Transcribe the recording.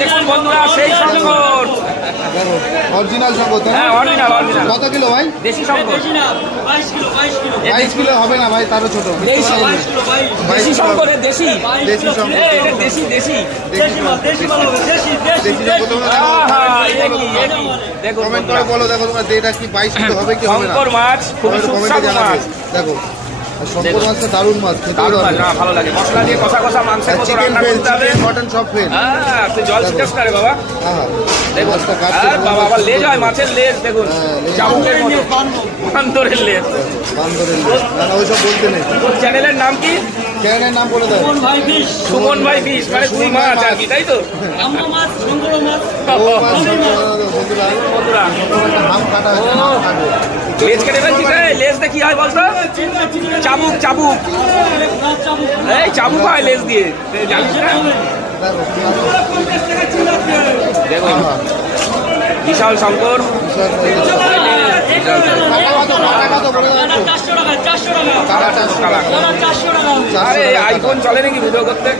দেখুন বন্ধুরা সেই শঙ্কর অরিজিনাল শঙ্কর হ্যাঁ অরিজিনাল অরিজিনাল কত কিলো ভাই? দেশি শঙ্কর 22 কিলো হবে না ভাই, তারও ছোট। দেশি শঙ্কর দেশি দেশি শঙ্কর এটা দেশি দেশি দেখুন কমেন্ট করে বলো, দেখো তোমরা এটা কি 22 কিলো হবে কি হবে না। শঙ্কর মাছ খুবই সুস্বাদু মাছ। দেখো আর শঙ্কর মাছটা দারুণ মাছ, খেতে দারুণ মাছ, দারুণ। না, ভালো লাগে মশলা দিয়ে কষা কষা মাংসের মতো চিকেন রান্না ফেল, করতে হবে। চিকেন মটন সব ফেল। হ্যাঁ তুই জল ছিটাস না রে বাবা। হ্যাঁ দেখুন মাছটা কাটতে আর বাবা আবার লেজ হয় মাছের লেজ দেখুন হ্যাঁ, লেজ। চাবুকের মতো বান্দরের লেজ। বান্দরের লেজ। না না ওইসব বলতে নেই। তোর চ্যানেলের নাম কি? চ্যানেলের নাম বলে দাও। সুমন ভাই ফিশ, মানে তুই মাছ আর কি, তাই তো? ও মাছ শঙ্কর বন্ধুরা, বন্ধুরা হাম কাটা হয়েছে, হাম কাটবে। লেজ কেটে ফেলছিস রে? লেজটা কি হয় বলতো? চাবুক চাবুক, এই চাবুক হয় লেজ দিয়ে, তুই জানিস না? দেখো দেখুন বিশাল শঙ্কর। আরে আইফোন চলে নাকি ভিডিও করতে?